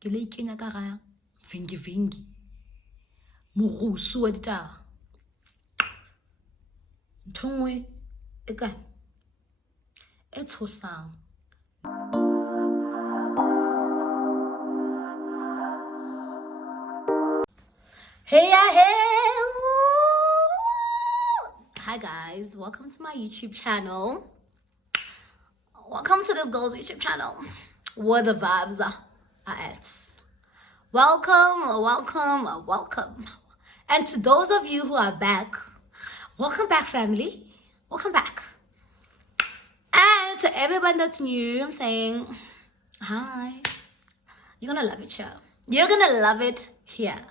ke le ikenya ka ga vingi morusu wa ditaba nthongwe e ka e tshosang. Hey. Hi guys, welcome to my YouTube channel. Welcome to this girl's YouTube channel where the vibes are at. Welcome. And to those of you who are back, welcome back, family. Welcome back. And to everyone that's new, I'm saying hi. You're gonna love it here. You're gonna love it here.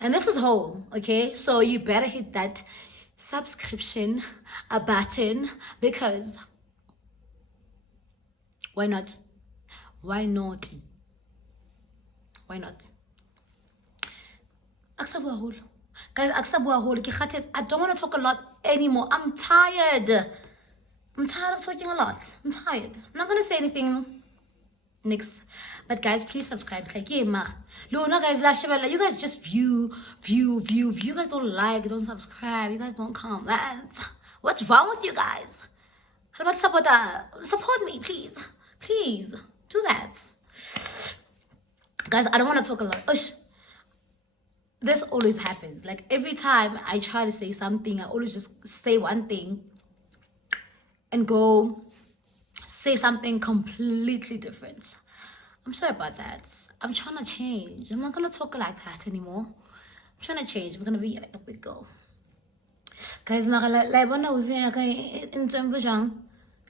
And this is home, okay? So you better hit that subscription button, because why not? Why not? Guys, I don't want to talk a lot anymore. I'm tired of talking a lot. I'm tired. I'm not gonna say anything next, but guys, please subscribe. Like, yeah, ma. Luna, guys, you guys just view. You guys don't like, don't subscribe. You guys don't comment. What's wrong with you guys? How about support me, please? Please do that, guys. I don't want to talk a lot. Ush. This always happens. Like, every time I try to say something, I always just say one thing and go say something completely different. I'm sorry about that. I'm trying to change. I'm not gonna talk like that anymore. I'm trying to change. I'm gonna be like a big girl. Guys, in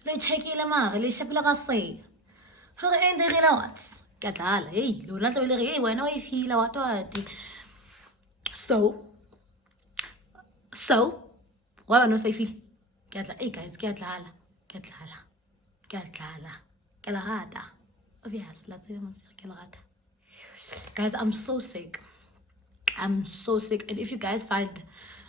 le checkile mare le shapela ka se hore e ndirile what ka dlala hey lona tla bile hey wena o e feel what so why no say feel ka dlala hey guys ka dlala ka la rata obvious la tsebe mo se ka la rata. Guys, I'm so sick, and if you guys find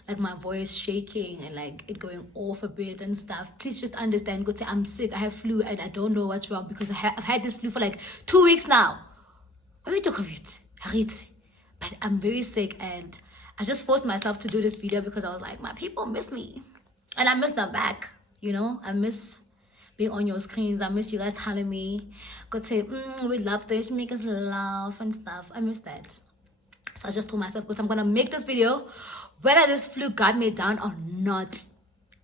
like my voice shaking and like it going off a bit and stuff, please just understand. Go say I'm sick, I have flu, and I don't know what's wrong, because I've had this flu for like 2 weeks now. What do you talk of it? But I'm very sick, and I just forced myself to do this video because I was like, my people miss me, and I miss them back. You know, I miss being on your screens. I miss you guys telling me, go say, we love this, make us laugh and stuff. I miss that. So I just told myself, I'm gonna make this video. Whether this flu got me down or not,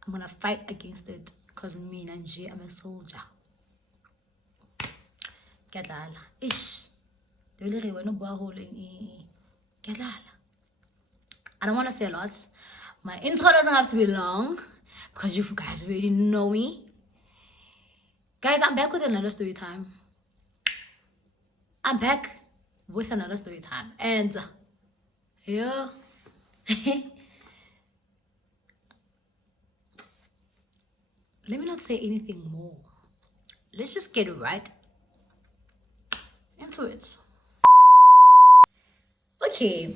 I'm gonna fight against it, because me and G, I'm a soldier. Ish. I don't want to say a lot. My intro doesn't have to be long, because you guys already know me. Guys, I'm back with another story time. And yeah. Let me not say anything more. Let's just get right into it. Okay.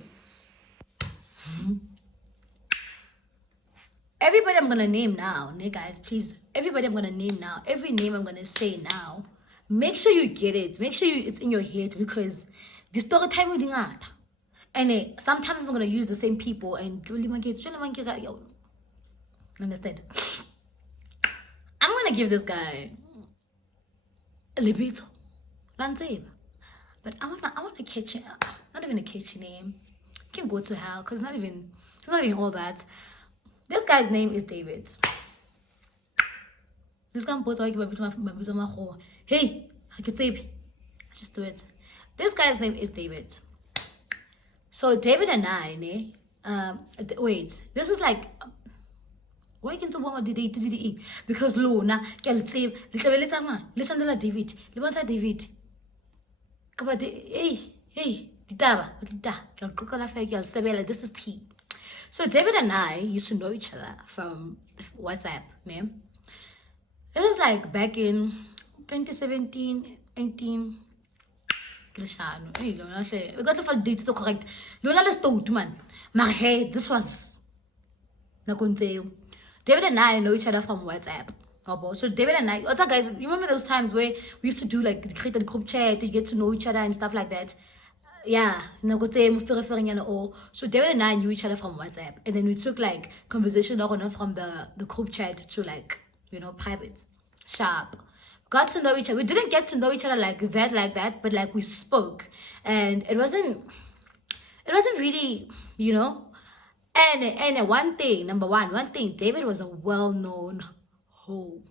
Everybody I'm gonna name now, guys, please. Everybody I'm gonna name now. Every name I'm gonna say now. Make sure you get it. Make sure it's in your head, because the story time will not. And sometimes I'm gonna use the same people and understand. I'm gonna give this guy a libito, but I wanna catch him. Not even a catchy name. You can go to hell, because it's not even all that. This guy's name is David. This guy hey, I could say just do it. This guy's name is David. So David and I, wait, this is like, why can't you want to because Luna can say listen to David, David. Hey, this is tea. So David and I used to know each other from WhatsApp. It was like back in 2017, 18. We got the full dates so correct. Man. My head, this was David and I know each other from WhatsApp. So David and I, other guys, you remember those times where we used to do like create a group chat to get to know each other and stuff like that? yeah, so David and I knew each other from WhatsApp, and then we took like conversation from the group chat to like, you know, private. Sharp. Got to know each other. We didn't get to know each other like that, but like we spoke, and it wasn't really, you know. And one thing, one thing, David was a well-known hoe.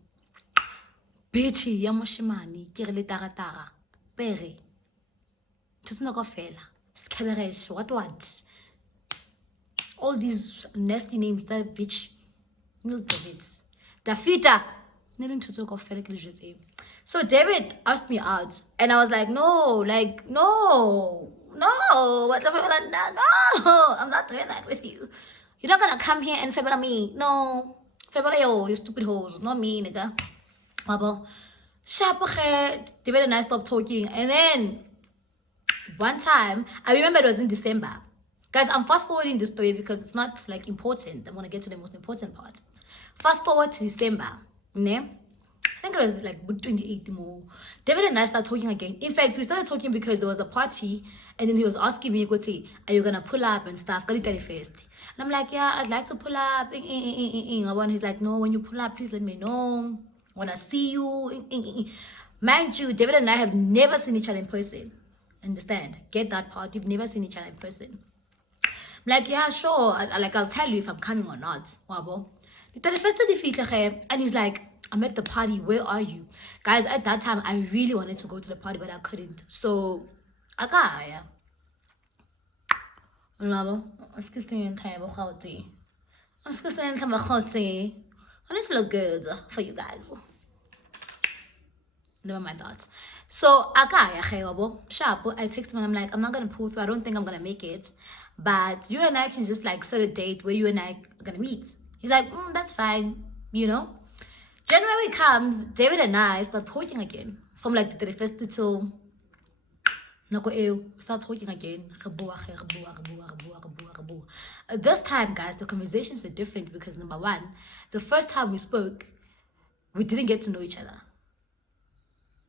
Bitchy, yamoshimani, kirele taratara, pere. Scaberesh, what? All these nasty names, that bitch. Nil David. Dafita. So David asked me out, and I was like, no, what the fuck? No, I'm not doing that with you. You're not gonna come here and favor me. No. Favor you stupid hoes. Not me, nigga. Maboe. David and I stopped talking, and then one time, I remember it was in December. Guys, I'm fast forwarding this story because it's not like important. I want to get to the most important part. Fast forward to December. I think it was like 28th more. David and I started talking again. In fact, we started talking because there was a party, and then he was asking me, are you gonna pull up and stuff? And I'm like, yeah, I'd like to pull up. And he's like, no, when you pull up, please let me know. I wanna see you. Mind you, David and I have never seen each other in person. Understand? Get that part. You've never seen each other in person. I'm like, yeah, sure. I'll tell you if I'm coming or not. Wabo. And he's like, I'm at the party. Where are you? Guys, at that time, I really wanted to go to the party, but I couldn't. So, I got, yeah. Excuse me, I need to look good for you guys. Never mind thoughts. So I text him and I'm like, I'm not gonna pull through. I don't think I'm gonna make it, but you and I can just like set a date where you and I are gonna meet. He's like, that's fine, you know. January comes, David and I start talking again from like the 31st till we start talking again. This time, guys, the conversations were different because number one, the first time we spoke, we didn't get to know each other.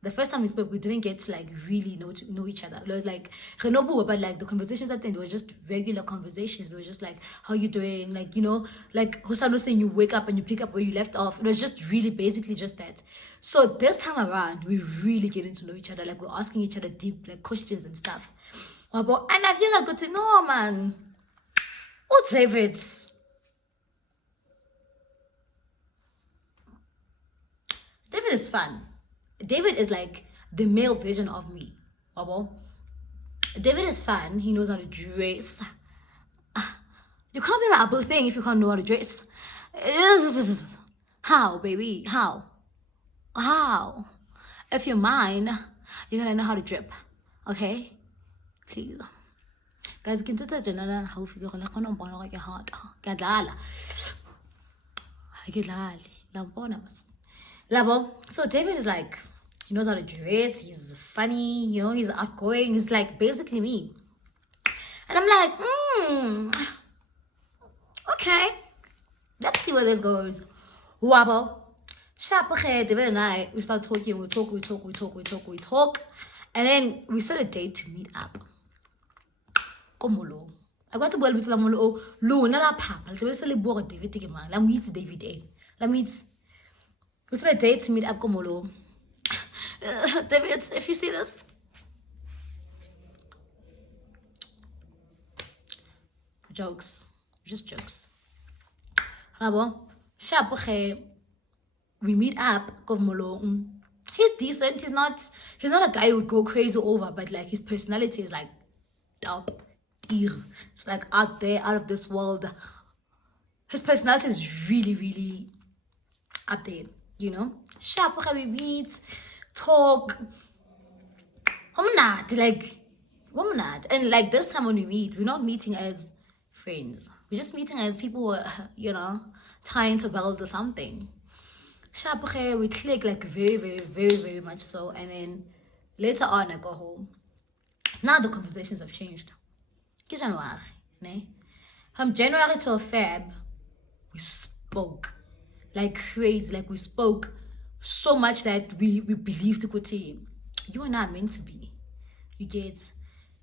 The first time we spoke, we didn't get to like really know each other. It was like, but like the conversations at the end were just regular conversations. They were just like, how you doing? Like, you know, like Hosan was saying, you wake up and you pick up where you left off. It was just really basically just that. So this time around, we really getting to know each other. Like we're asking each other deep like questions and stuff. And I feel like good to know, man. What's David's? David is fun. David is like the male version of me. David is fun. He knows how to dress. You can't be my Apple thing if you can't know how to dress. How, baby? How? If you're mine, you're gonna know how to drip. Okay? Please. Guys, can you touch another how you feel like on your heart? So David is like, he knows how to dress, he's funny, you know, he's outgoing, he's like basically me. And I'm like, okay, let's see where this goes. Wobble. David and I, we start talking, we talk. And then we set a date to meet up. Komolo. I got to go with Lamolo. Lo, not a papa. Let's celebrate David. Let me meet David. We set a date to meet up. Komolo. David, if you see this, jokes, just jokes. We meet up. He's decent. He's not a guy who would go crazy over, but like his personality is like dope. It's like out there, out of this world. His personality is really, really up there, you know. We meet, talk. And like this time when we meet, we're not meeting as friends. We're just meeting as people, you know, trying to build something. We click like very, very, very, very much so. And then later on, I go home. Now the conversations have changed. From January till Feb, we spoke like crazy. Like we spoke so much that we believed you and I are meant to be. You get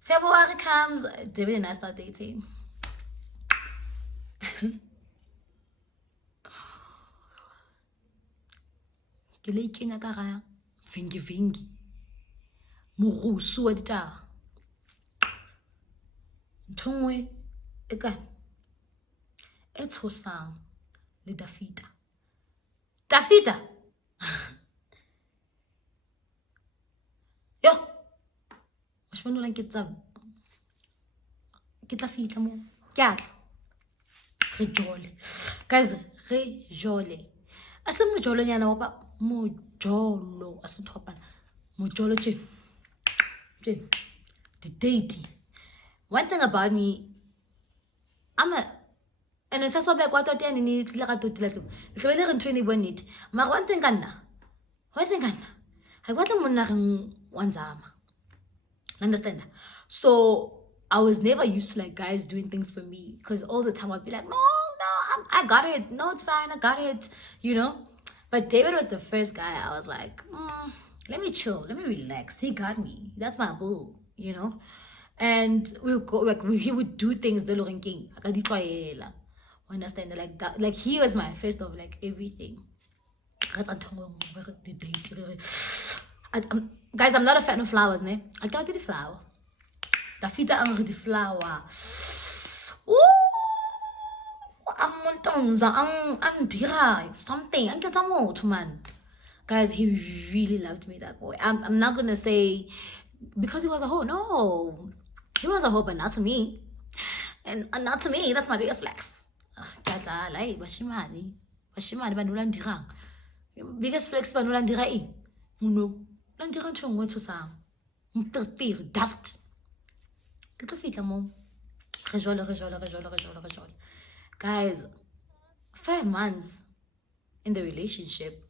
February comes, David and I start dating. Ke le ikenya ka ga vingi morusu wa ditaba nthongwe e ka e tshosang le Tafita yo o shwanola ke tsa ke tla fitla mo ke atla re jole guys re jole ase mojolo nyana wa mojolo ase thopana mojolo tje the date. One thing about me, and it's also like what I need to let it's whether in 20 bonnet. My one thing I got a monarch one's arm. Understand? So I was never used to like guys doing things for me because all the time I'd be like, no, I got it. No, it's fine. I got it. You know? But David was the first guy I was like, let me chill. Let me relax. He got me. That's my boo. You know? And we would go like he would do things the Lord King. Understand like that, like he was my first of like everything. Guys, I'm not a fan of flowers, ne? I can't do the flower. The feet are the flower. I'm something. I get some more man. Guys, he really loved me, that boy. I'm not gonna say because he was a hoe. No. He was a hoe, but not to me. And not to me, that's my biggest flex. Biggest flex dust. Guys, 5 months in the relationship.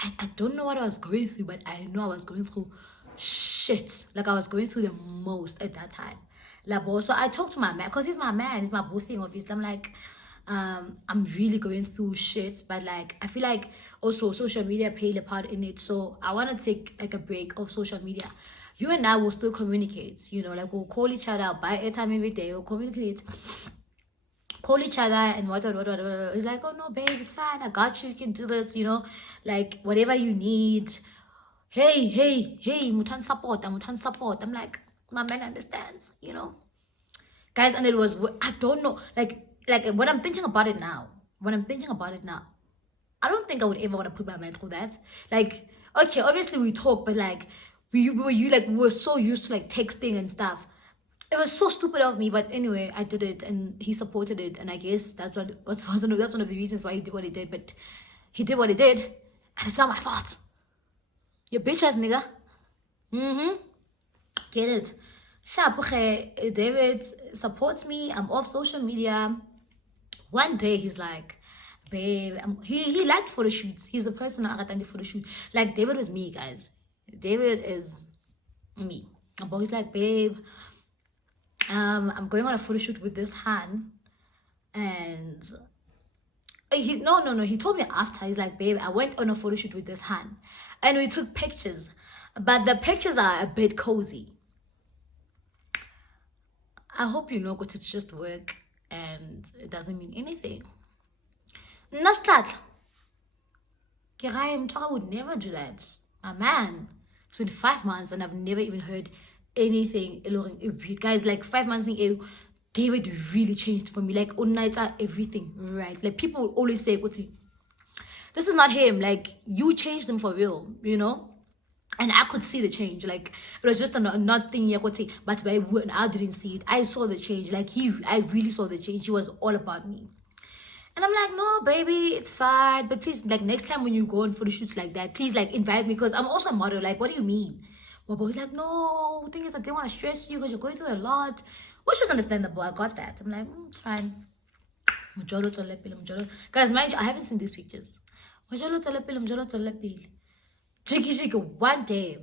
I don't know what I was going through, but I know I was going through shit. Like I was going through the most at that time. So I talked to my man, because he's my man, he's my both thing obviously. I'm like, I'm really going through shit, but like I feel like also social media played a part in it. So I want to take like a break of social media. You and I will still communicate, you know, like we'll call each other, buy airtime every day, we'll communicate, call each other and what. He's like, oh no babe, it's fine, I got you can do this, you know, like whatever you need. Hey mutan support. I'm like, my man understands, you know, guys. And it was, I don't know, like when I'm thinking about it now, I don't think I would ever want to put my man through that. Like, okay, obviously we talk, but like we were so used to like texting and stuff. It was so stupid of me, but anyway, I did it and he supported it, and I guess that's one of the reasons why he did what he did. But he did what he did, and it's not my fault. Your bitch ass nigga. Get it? David supports me. I'm off social media. One day he's like, babe, he liked photo shoots. He's a person who attended photo shoot. Like David was me, guys. David is me. But he's like, babe, I'm going on a photo shoot with this Han, and he told me after. He's like, babe, I went on a photo shoot with this Han, and we took pictures, but the pictures are a bit cozy. I hope you know that it's just work and it doesn't mean anything. Nastat, I would never do that. My man, it's been 5 months and I've never even heard anything. Guys, like 5 months in David really changed for me. Like on nights are everything, right? Like people always say, this is not him. Like you changed him for real, you know? And I could see the change. Like it was just not thing you could say, but when I didn't see it, I saw the change. Like I really saw the change. He was all about me. And I'm like, no, baby, it's fine. But please, like next time when you go on photo shoots like that, please like invite me, because I'm also a model. Like, what do you mean? Maboe was like, no, the thing is I didn't want to stress you because you're going through a lot. Which was understandable. I got that. I'm like, it's fine. Guys, mind you, I haven't seen these pictures. Jiggy, one day,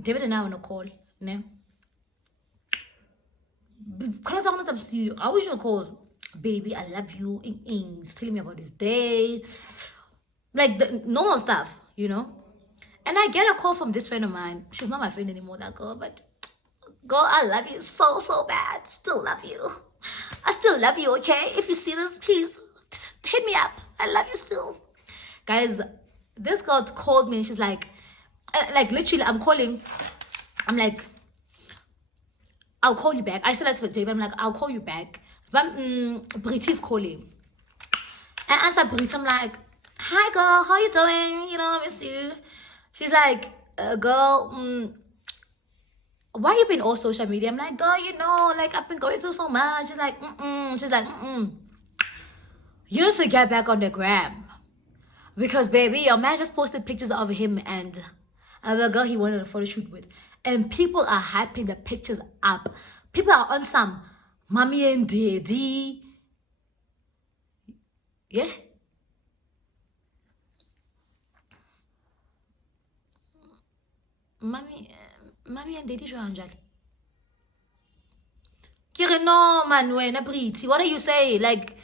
David and I on a call, ne? I wish your calls, baby, I love you, he's telling me about his day, like the normal stuff, you know. And I get a call from this friend of mine. She's not my friend anymore, that girl, but girl, I love you so, so bad. Still love you. I still love you, okay? If you see this, please hit me up. I love you still. Guys, this girl calls me and she's like literally, I'm calling. I'm like, I'll call you back. I said that to David. I'm like, I'll call you back. But Brit is calling. And answer Brit, I'm like, hi girl, how you doing? You know, I miss you. She's like, girl, why you been all social media? I'm like, girl, you know, like I've been going through so much. She's like, She's like, you need to get back on the gram. Because baby, your man just posted pictures of him and the girl he wanted a photo shoot with. And people are hyping the pictures up. People are on some mommy and daddy. Yeah? Mommy and daddy jwang jale? Kire no man wena Pretty. What are you saying? Like,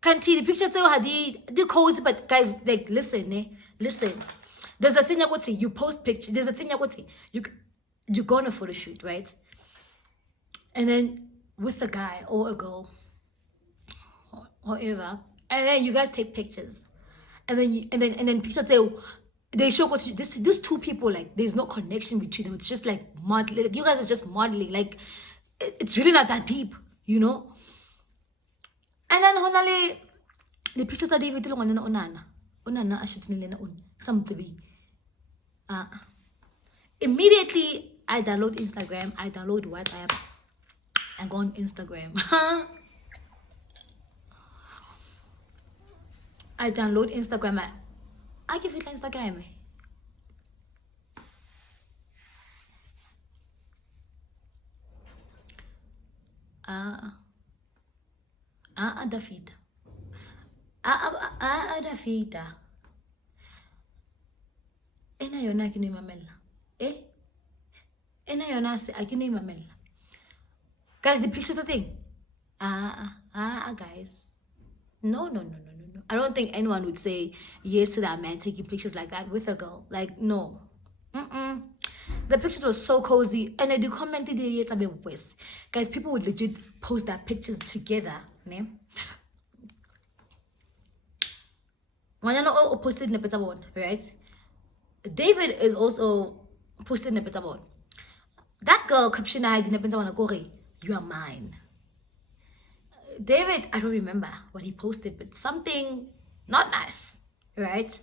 can't the pictures tell the cozy, but guys, like listen. There's a thing I would say, you post pictures, there's a thing I would say, you go on a photo shoot, right? And then with a guy or a girl, or whatever, and then you guys take pictures. And then pictures say, they show what these two people, like there's no connection between them. It's just like modeling. You guys are just modeling. Like it's really not that deep, you know. And then honestly, the pictures are David long and onana I should nile na un some to be. Immediately I download Instagram. I download WhatsApp. And go on Instagram. I download Instagram. I give it Instagram. The feed. The feed. Ena yona ke no imamela. Ena yona se a ke no imamela. Guys, the pictures are thing. Guys. No. I don't think anyone would say yes to that man taking pictures like that with a girl. Like, no. The pictures were so cozy. And I do commented it a bit worse. Guys, people would legit post their pictures together. Ne? All posted in the better one, right? David is also posted in the better one. That girl, Kapshina, didn't want to go. You are mine. David, I don't remember what he posted, but something not nice, right?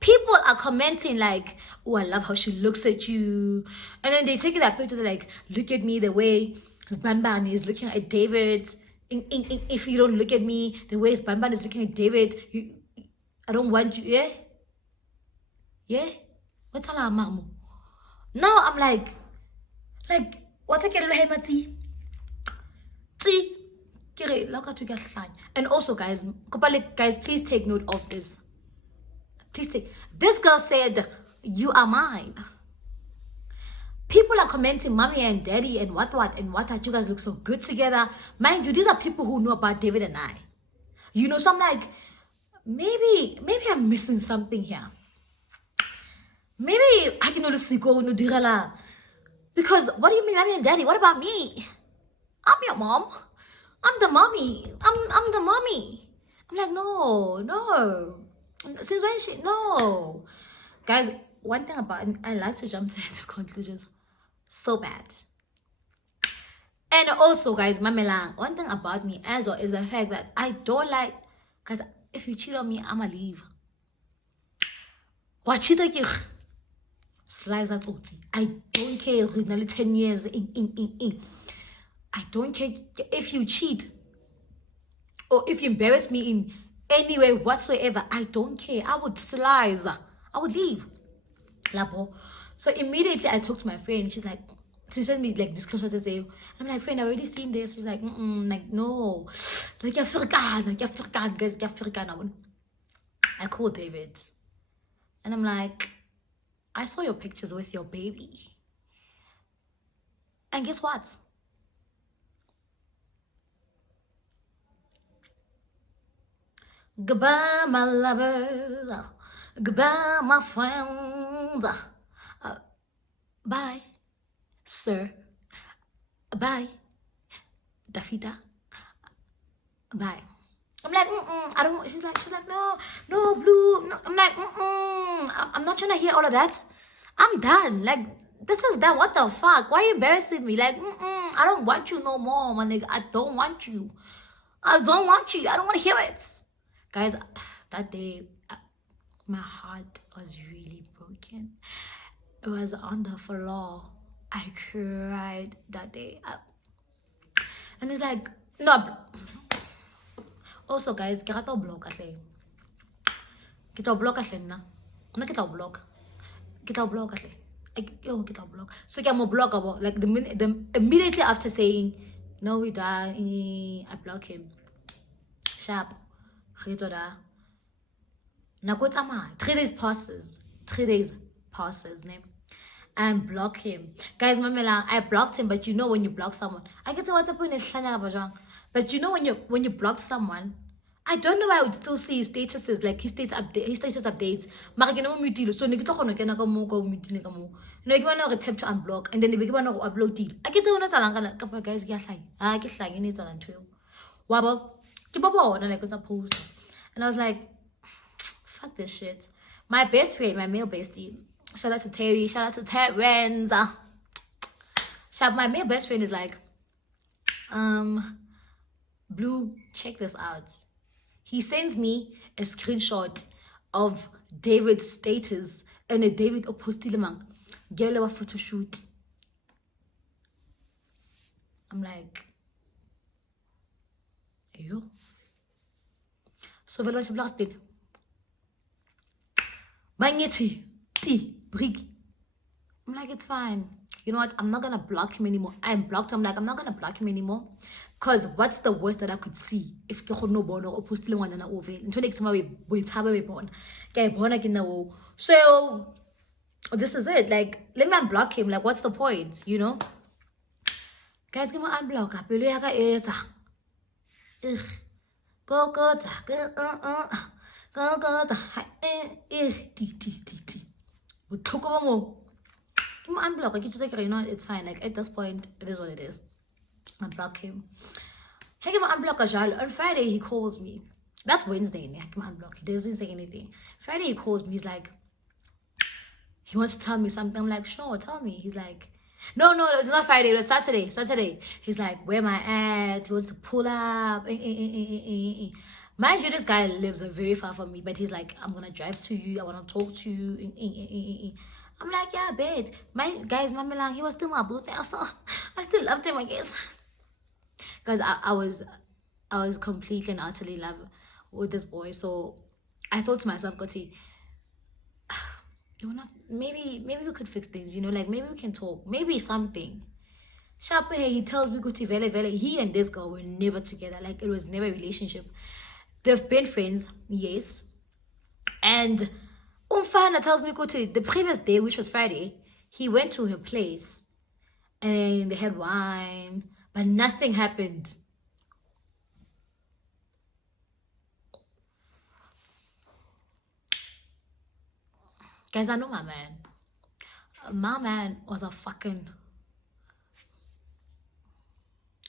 People are commenting like, oh, I love how she looks at you. And then they take that picture like, look at me the way his Banban is looking at David. If you don't look at me the way his Banban is looking at David, I don't want you. Yeah? What's all marmo? Now I'm like, what's a kello see? And also guys, please take note of this. This girl said, you are mine. People are commenting mommy and daddy and what you guys look so good together. Mind you, these are people who know about David and I, you know. So I'm like, maybe I'm missing something here. Maybe I can honestly go no dirala. Because what do you mean mommy and daddy? What about me? I'm your mom. I'm the mommy. I'm the mommy. I'm like, no. Since when no. Guys, one thing about I like to jump to conclusions so bad. And also, guys, Mamelang, one thing about me as well is the fact that I don't like, guys, if you cheat on me, I'ma leave. What cheat like you? Slice that out. I don't care. 10 years in. I don't care if you cheat or if you embarrass me in any way whatsoever. I don't care. I would slice. I would leave. So immediately I talked to my friend. She's like, she sent me like this screenshot to say, I'm like, friend, I've already seen this. She's like, like no, like you're African, guys, you're African. I called David, and I'm like, I saw your pictures with your baby, and guess what? Goodbye, my lover. Goodbye, my friend. Bye, sir. Bye, Dafita. Bye. I'm like, I don't. She's like, no, Blue. No. I'm like, I'm not trying to hear all of that. I'm done. Like, this is done. What the fuck? Why are you embarrassing me? Like, I don't want you no more, my nigga. I don't want you. I don't want you. I don't want to hear it. Guys, that day, my heart was really broken. It was on the floor. I cried that day. And it's like, no. Also, guys, ke rata block ahle. Ke tla block ahle nna. Nna ke tla block. Ke tla block ahle. Ke tla block. So ke mo block abo. Like immediately after saying no, we die, I block him. Sharp. Ge tswa nako tsamaya. 3 days passes. 3 days passes, name. And block him. Guys, mamela, I blocked him, but you know when you block someone, I get to what's up in the but you know when you block someone, I don't know why I would still see his statuses, like his status updates. Mara ke no mutile, so ne ke tlo kgona ke na ka mo go mutile ka mo. No ke bana go tap to unblock and then be ke bana go upload it. I get to wona tsalang ka guys ke a hlanya. Ha ke hlanya ne tsala ntho. Wa ba ke ba bona like it's a post. And I was like, fuck this shit. My best friend, my male bestie, shout out to Terry, shout out to Terrence. My male best friend is like, Blue, check this out. He sends me a screenshot of David's status and a David opostilemang. Get a photo shoot. I'm like, yo. So vele se blasted. Magnetti, brick. I'm like, it's fine. You know what? I'm not gonna block him anymore. I'm blocked. I'm like, I'm not gonna block him anymore. Cause what's the worst that I could see if ke no bono or postile one na over until next time we tabe we born. So this is it. Like, let me unblock him. Like, what's the point? You know? Guys, give me unblock. Apelo ya ka etsa. Go unblock. Like, you just like, you know, it's fine. Like, at this point, it is what it is. I block him. Hey, give me unblock a jal. On Friday, he calls me. That's Wednesday. I can unblock. He doesn't say anything. Friday, he calls me. He's like, he wants to tell me something. I'm like, sure, tell me. He's like, no, it's not Friday. It was Saturday. He's like, where am I at? He wants to pull up. Mind you, this guy lives very far from me, but he's like, I'm gonna drive to you. I wanna talk to you. I'm like, yeah, bet. My guys, Mama, he was still my boo. I still loved him, I guess. Guys, I was completely and utterly in love with this boy. So I thought to myself, Gotti, maybe we could fix things, you know, like maybe we can talk, maybe something. Sharp, he tells me, Gotti, vele, he and this girl were never together. Like, it was never a relationship. They've been friends, yes. And Umfana tells me, Gotti, the previous day, which was Friday, he went to her place and they had wine, but nothing happened. Guys, I know my man. My man was a fucking...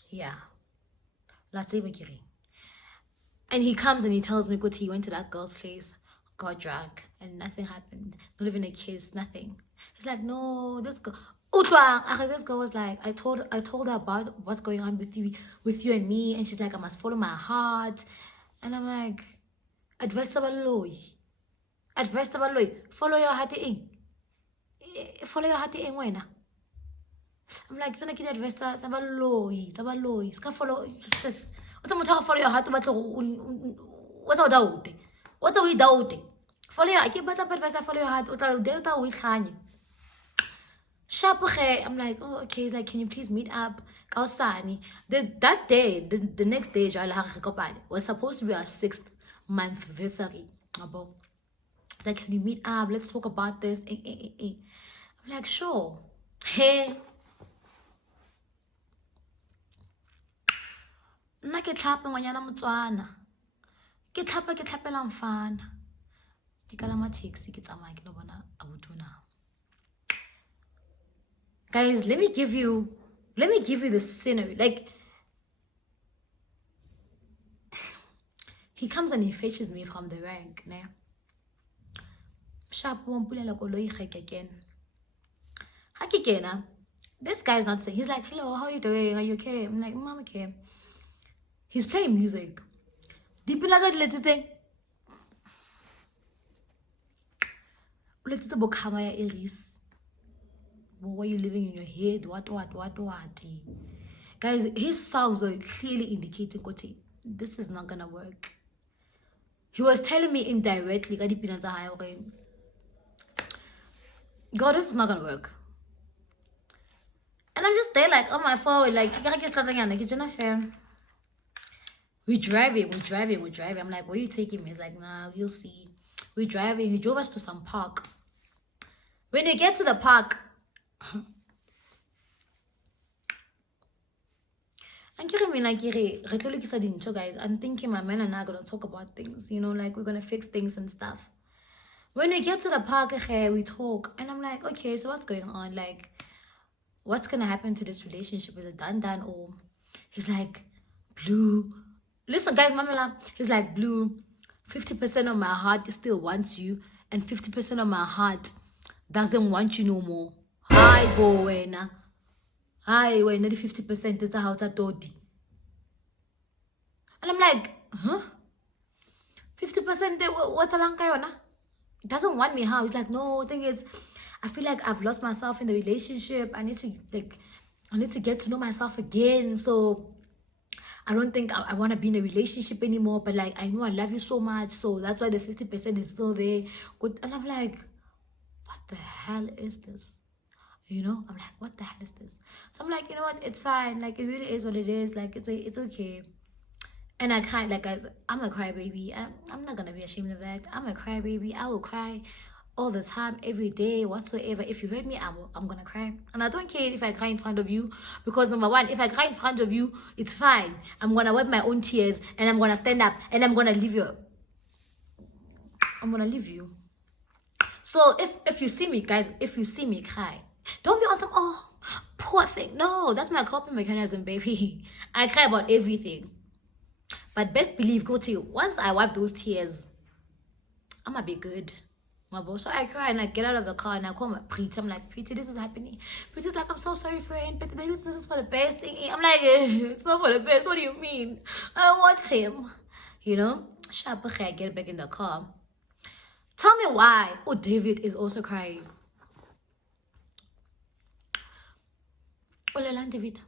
yeah. Let's say Mikiri. And he comes and he tells me, good, he went to that girl's place, got drunk, and nothing happened. Not even a kiss, nothing. He's like, no, this girl... This girl was like, I told her about what's going on with you and me, and she's like, I must follow my heart. And I'm like, advice tabaloy. Follow your heart in. Follow your heart in wena. I'm like, tsena ke advice tabaloy. Ska follow sis. What's mo follow your heart ba tlo what's o doubt? What's o doubt? Follow your, I keep better advice follow your heart. O tla delta o ikhanye. I'm like, oh, okay. He's like, can you please meet up? That day, the next day, was supposed to be our 6th month anniversary. He's like, can you meet up? Let's talk about this. I'm like, sure. Hey. Nna ke tlhapa ngwanyana motswana. Ke tlhapela mfana. Guys, let me give you the scenery. Like, he comes and he fetches me from the rank, ne? Sharp again. Hakikena. This guy's not saying. He's like, hello, how are you doing? Are you okay? I'm like, I'm okay. He's playing music. Deep in that let's say. Let's say Bokamaya Iris. What are you living in your head? What? Guys, his songs are clearly indicating this is not gonna work. He was telling me indirectly, God, this is not gonna work. And I'm just there like on my phone, like, we're driving. I'm like, where are you taking me? He's like, nah, you'll see. We're driving. He drove us to some park. When we get to the park, guys, I'm thinking my man and I are gonna talk about things, like we're gonna fix things and stuff. When we get to the park, we talk, and I'm like, okay, so what's going on? Like, what's gonna happen to this relationship? Is it done? Or he's like, Blue. Listen, guys, Mamela, he's like, Blue, 50% of my heart still wants you, and 50% of my heart doesn't want you no more. Hi, Boena. Hi, when the 50% is a how to. And I'm like, huh? 50% what's a long time? It doesn't want me how? He's like, no, thing is, I feel like I've lost myself in the relationship. I need to get to know myself again. So I don't think I want to be in a relationship anymore. But like, I know I love you so much. So that's why the 50% is still there. And I'm like, what the hell is this? I'm like, what the hell is this? So I'm like, you know what? It's fine. Like, it really is what it is. Like, it's okay. And I cry, like, guys, I'm a crybaby. I'm not gonna be ashamed of that. I'm a crybaby. I will cry all the time, every day, whatsoever. If you hurt me, I'm gonna cry. And I don't care if I cry in front of you, because number one, if I cry in front of you, it's fine. I'm gonna wipe my own tears, and I'm gonna stand up, and I'm gonna leave you. So if you see me, guys, if you see me cry, don't be on some, oh, poor thing. No, that's my coping mechanism, baby. I cry about everything. But best believe, go to you. Once I wipe those tears, I'm gonna be good. Maboe. So I cry and I get out of the car and I call my Preeti. I'm like, Preeti, this is happening. Preeti's like, I'm so sorry, friend, but maybe this is for the best thing. I'm like, it's not for the best. What do you mean? I want him. Sharp, I get back in the car. Tell me why. Oh, David is also crying. Oh, Leland, David.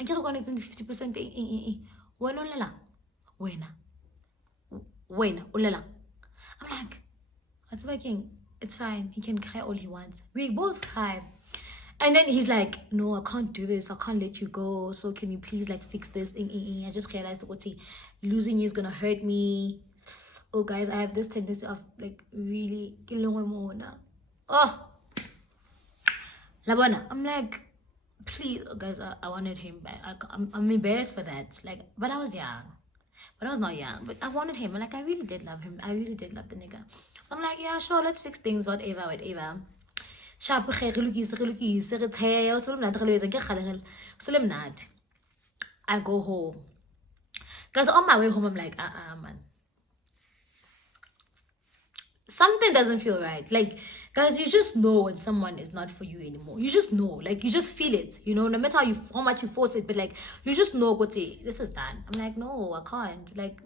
I get one is in 50%. When, Ulela. I'm like, what's working? It's fine. He can cry all he wants. We both cry. And then he's like, no, I can't do this. I can't let you go. So can you please like fix this? I just realized losing you is gonna hurt me. Oh, guys, I have this tendency of like really killing. Oh, Labana. I'm like, please, guys, I wanted him back. I'm embarrassed for that. Like, but I was young. But I was not young. But I wanted him. Like, I really did love him. I really did love the nigga. So I'm like, yeah, sure, let's fix things, whatever. I go home. Guys, on my way home, I'm like, man. Something doesn't feel right. Like, guys, you just know when someone is not for you anymore. You just know. Like, you just feel it. No matter how much you force it, but like, you just know, this is done. I'm like, no, I can't. Like,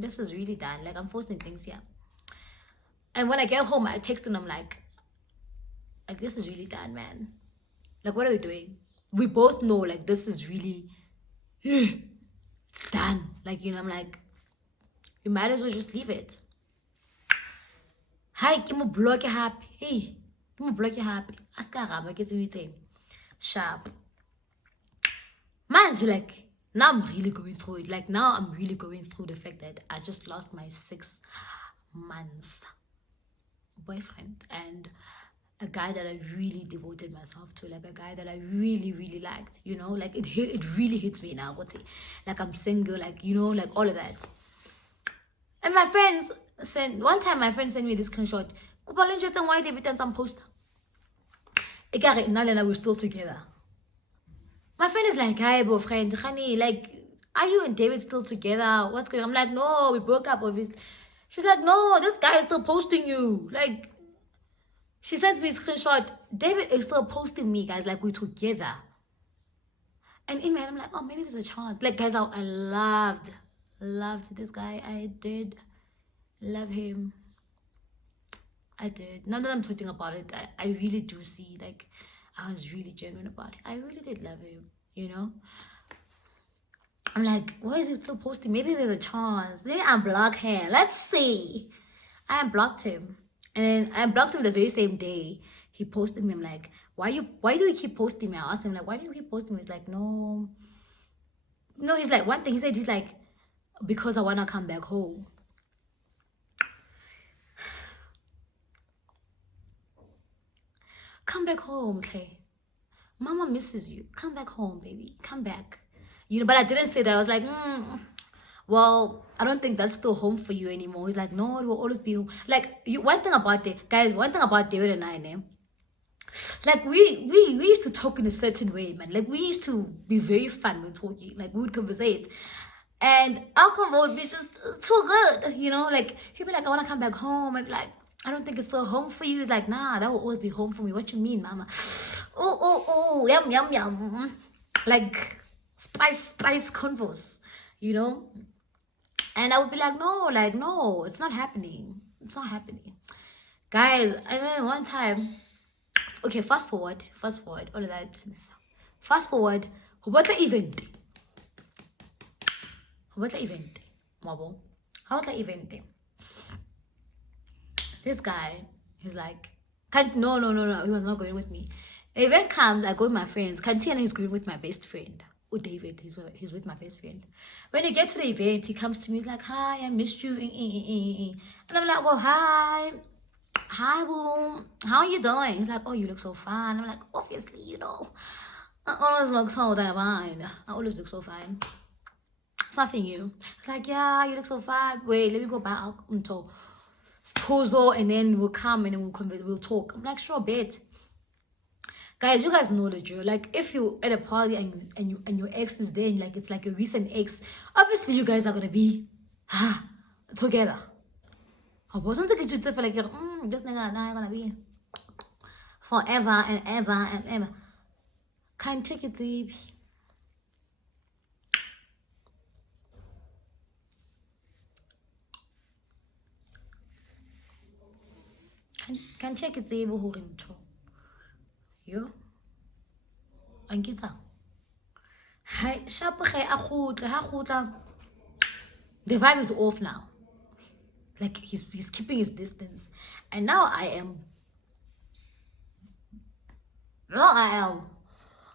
this is really done. Like, I'm forcing things here. And when I get home, I text and I'm like, this is really done, man. Like, what are we doing? We both know, like, this is really, it's done. Like, I'm like, you might as well just leave it. Hi, can you block your happy? Hey, can you block your happy? Ask her about get everything. Sharp. Man, like, now I'm really going through it. Like, now I'm really going through the fact that I just lost my 6 months boyfriend, and a guy that I really devoted myself to, like a guy that I really, really liked, like it really hits me now. Like, I'm single, like, like all of that. And my friends, one time my friend sent me this screenshot. Why David and some post? We're still together. My friend is like, hi, boyfriend, honey, like, are you and David still together? What's going on? I'm like, no, we broke up, obviously. She's like, no, this guy is still posting you. Like, she sent me a screenshot. David is still posting me, guys, like we're together. And in my head, I'm like, oh, maybe there's a chance. Like, guys, I loved this guy. I did love him. I did. Now that I'm talking about it, I really do see, like, I was really genuine about it. I really did love him, you know? I'm like, why is he still posting? Maybe there's a chance. Maybe I block him. Let's see. I unblocked him. And then I blocked him the very same day. He posted me. I'm like, why do you keep posting me? I asked him, like, why do you keep posting me? He's like, no. No, he's like, one thing he said, he's like, because I want to come back home. Come back home, Clay. Mama misses you. Come back home, baby. Come back. You know, but I didn't say that. I was like, well, I don't think that's still home for you anymore. He's like, no, it will always be home. Like, one thing about David and I, name, like, we used to talk in a certain way, man. Like, we used to be very fun when talking. Like, we would conversate. And alcohol would be just so good, you know? Like, he'd be like, I want to come back home. And like, I don't think it's still home for you. He's like, nah, that will always be home for me. What you mean, mama? Oh, yum, yum, yum. Like, spice convos, you know? And I would be like, no, it's not happening. It's not happening. Guys, and then one time, okay, fast forward, all of that. Fast forward, what the event? Maboe? How was the event? This guy, he's like, no, he was not going with me. The event comes, I go with my friends. Kantiana is going with my best friend. Oh, David, he's with my best friend. When you get to the event, he comes to me, he's like, hi, I missed you. And I'm like, well, hi, boom. How are you doing? He's like, oh, you look so fine. I'm like, obviously, you know, I always look so damn fine. I always look so fine. It's nothing new. It's like, yeah, you look so fine. Wait, let me go back until Pozo, and then we'll come and then we'll talk. I'm like, sure, bet. Guys, you guys know the drill. Like, if you're at a party and your ex is there, and like it's like a recent ex, obviously you guys are gonna be together. I wasn't to get you to feel like this nigga and I are gonna be forever and ever and ever. Can't take it deep. Can check it deep who can talk. Yo, Ankita. Hi, Shapache Ahuta. The vibe is off now. Like he's keeping his distance. And now I am.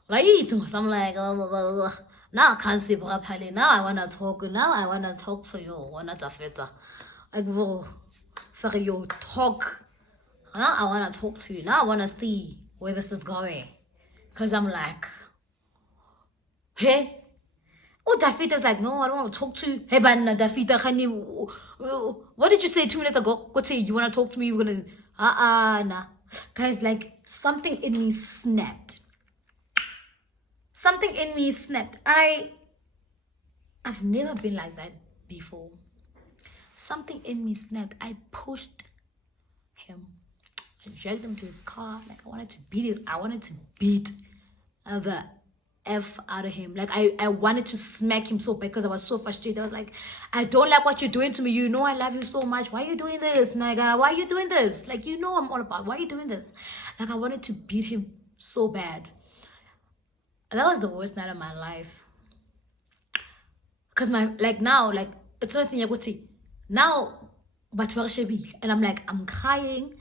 Like, so I'm like, oh, now I can't sleep properly. Now I wanna talk. Now I wanna talk to you. Wanna tafeta. Like, well, for you talk. Now I wanna talk to you. Now I wanna see where this is going. Cause I'm like, hey. Oh, Dafita's like, no, I don't want to talk to you. Hey, but Dafita, what did you say 2 minutes ago? Go say you want to talk to me? You're gonna, nah. Guys, like, something in me snapped. Something in me snapped. I've never been like that before. Something in me snapped. I pushed him. I dragged him to his car. Like, I wanted to beat the F out of him. Like, I wanted to smack him so bad because I was so frustrated. I was like, I don't like what you're doing to me. You know I love you so much. Why are you doing this, nigga? Why are you doing this? Like, you know I'm all about. Why are you doing this? Like, I wanted to beat him so bad. And that was the worst night of my life. Because now, it's nothing I go to. Now, but and I'm like, I'm crying.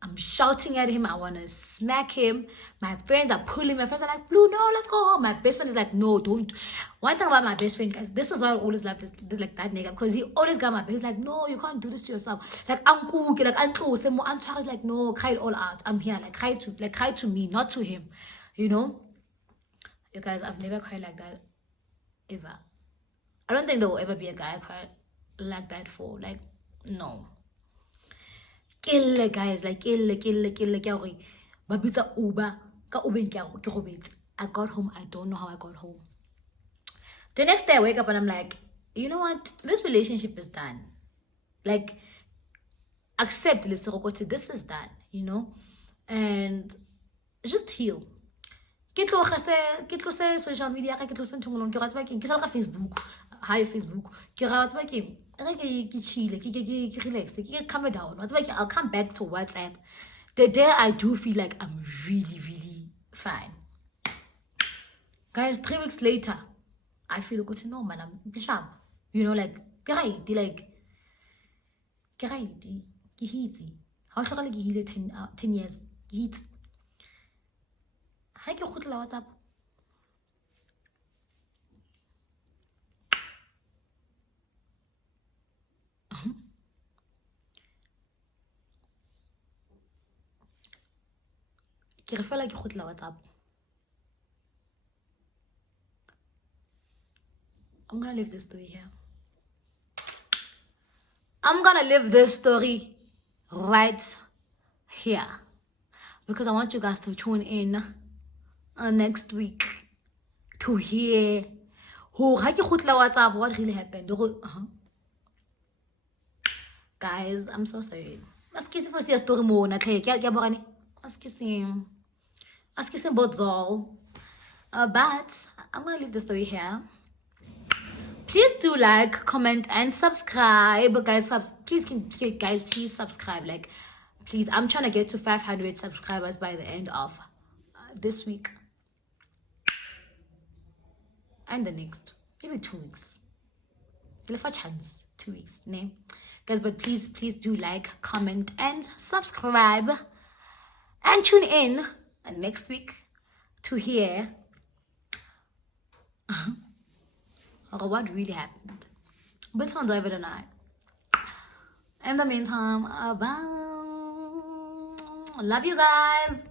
I'm shouting at him. I want to smack him. My friends are pulling. My friends are like, Blue, no, let's go home. My best friend is like, no, don't. One thing about my best friend, guys, this is why I always love this, like that nigga, because he always got my back. He's like, no, you can't do this to yourself. Like, I'm cool. Like, I'm close. And I'm like, no, cry it all out. I'm here. Like, cry to me, not to him. You know? You guys, I've never cried like that. Ever. I don't think there will ever be a guy I cried like that for. Like, No. Kill guys, like kill. Babitsa Uber. I got home. I don't know how I got home. The next day I wake up and I'm like, you know what? This relationship is done. Like, accept this is done, you know? And just heal. Get social media, get Facebook. Hi Facebook. Relax, calm down. I'll come back to WhatsApp. The day I do feel like I'm really, really fine. Guys, 3 weeks later, I feel good to know, man. I'm bisham. You know, like, get easy. How shall I give 10 years? Get. Hi, get WhatsApp. I feel like WhatsApp. I'm gonna leave this story here. I'm gonna leave this story right here because I want you guys to tune in next week to hear WhatsApp what really happened. Guys, I'm so sorry. Excuse me for see a story more. Excuse me both all. But I'm gonna leave the story here. Please do like, comment, and subscribe, guys. Please subscribe. Like, please, I'm trying to get to 500 subscribers by the end of this week and the next, maybe 2 weeks. Give a chance, 2 weeks, name, guys. But please do like, comment, and subscribe, and tune in next week to hear what really happened. But sounds over the night. In the meantime, bye. Love you guys.